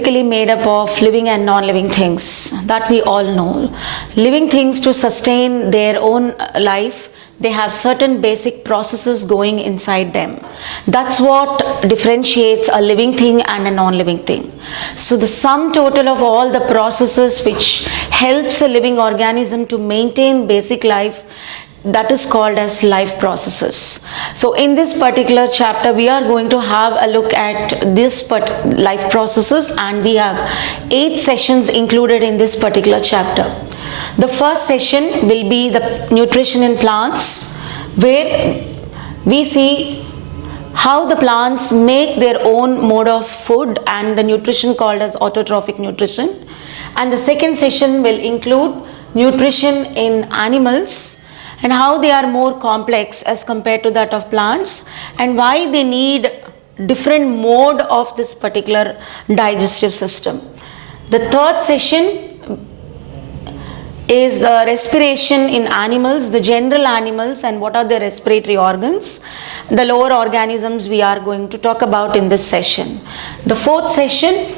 basically made up of living and non-living things. That we all know. Living things, to sustain their own life, they have certain basic processes going inside them. That's what differentiates a living thing and a non-living thing. So the sum total of all the processes which helps a living organism to maintain basic life, that is called as life processes. So in this particular chapter, we are going to have a look at this life processes, and we have 8 sessions included in this particular chapter. The first session will be the nutrition in plants, where we see how the plants make their own mode of food and the nutrition called as autotrophic nutrition. And the second session will include nutrition in animals and how they are more complex as compared to that of plants, and why they need different mode of this particular digestive system. The third session is the respiration in animals, the general animals, and what are their respiratory organs. The lower organisms we are going to talk about in this session. The fourth session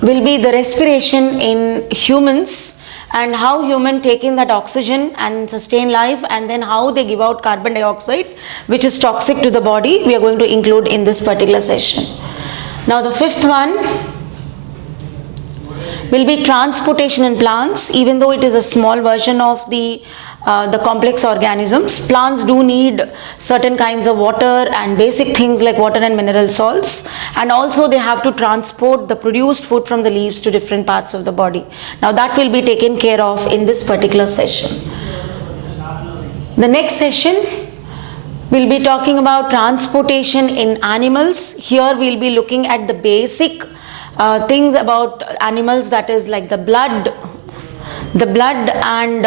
will be the respiration in humans, and how human take in that oxygen and sustain life, and then how they give out carbon dioxide, which is toxic to the body, we are going to include in this particular session. Now the fifth one will be transportation in plants. Even though it is a small version of the complex organisms, plants do need certain kinds of water and basic things like water and mineral salts, and also they have to transport the produced food from the leaves to different parts of the body. Now that will be taken care of in this particular session. The next session we'll be talking about transportation in animals. Here we'll be looking at the basic things about animals, that is like the blood, and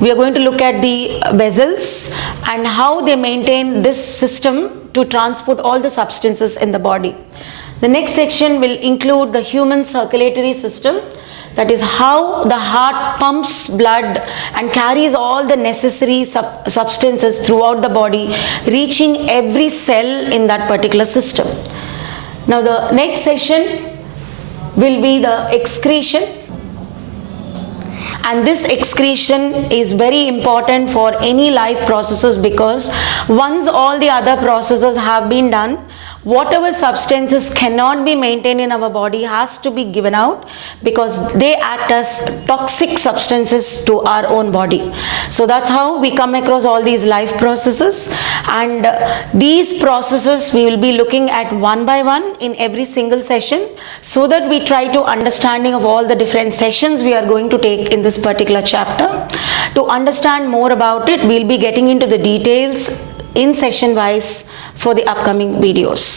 we are going to look at the vessels and how they maintain this system to transport all the substances in the body. The next section will include the human circulatory system, that is how the heart pumps blood and carries all the necessary substances throughout the body, reaching every cell in that particular system. Now the next session will be the excretion, and this excretion is very important for any life processes, because once all the other processes have been done, whatever substances cannot be maintained in our body has to be given out, because they act as toxic substances to our own body. So that's how we come across all these life processes, and these processes we will be looking at one by one in every single session, so that we try to understanding of all the different sessions we are going to take in this particular chapter. To understand more about it, we'll be getting into the details in session wise for the upcoming videos.